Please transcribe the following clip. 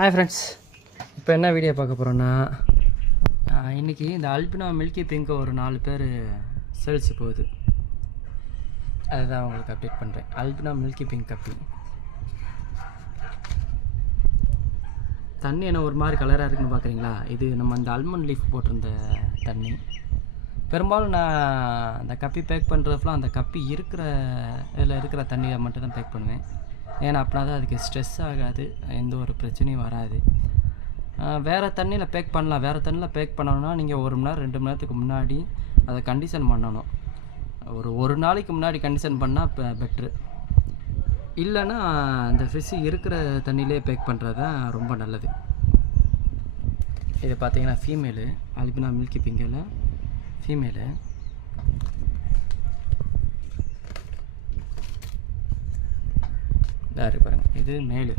Hi friends, இப்போ என்ன video பார்க்க போகிறோன்னா, இன்றைக்கி இந்த அல்பினா மில்கி பிங்க் ஒரு 4 பேர் சேல்ஸ் போகுது. அதுதான் உங்களுக்கு அப்டேட் பண்ணுறேன். அல்பினா மில்கி பிங்க் கப்பி தண்ணி என்ன ஒரு மாதிரி கலராக இருக்குன்னு பார்க்குறீங்களா? இது நம்ம இந்த ஆல்மண்ட் லீஃப் போட்டிருந்த தண்ணி. பெரும்பாலும் நான் அந்த கப்பி பேக் பண்ணுறதுலாம் அந்த கப்பி இதில் இருக்கிற தண்ணியை மட்டும் தான் பேக் பண்ணுவேன். ஏன்னா அப்படின்னா தான் அதுக்கு ஸ்ட்ரெஸ் ஆகாது, எந்த ஒரு பிரச்சனையும் வராது. வேறு தண்ணியில் பேக் பண்ணலாம். வேறு தண்ணியில் பேக் பண்ணணும்னா நீங்கள் 1 மணி நேரம் 2 மணி நேரத்துக்கு முன்னாடி அதை கண்டிஷன் பண்ணணும். ஒரு நாளைக்கு முன்னாடி கண்டிஷன் பண்ணால் பெட்ரு. இல்லைன்னா அந்த ஃபிஷ்ஷு இருக்கிற தண்ணியிலே பேக் பண்ணுறது தான் ரொம்ப நல்லது. இது பார்த்தீங்கன்னா ஃபீமேலு அல்பினா மில்கி பிங்கில் ஃபீமேலு. பாருங்கள், இது மேலு.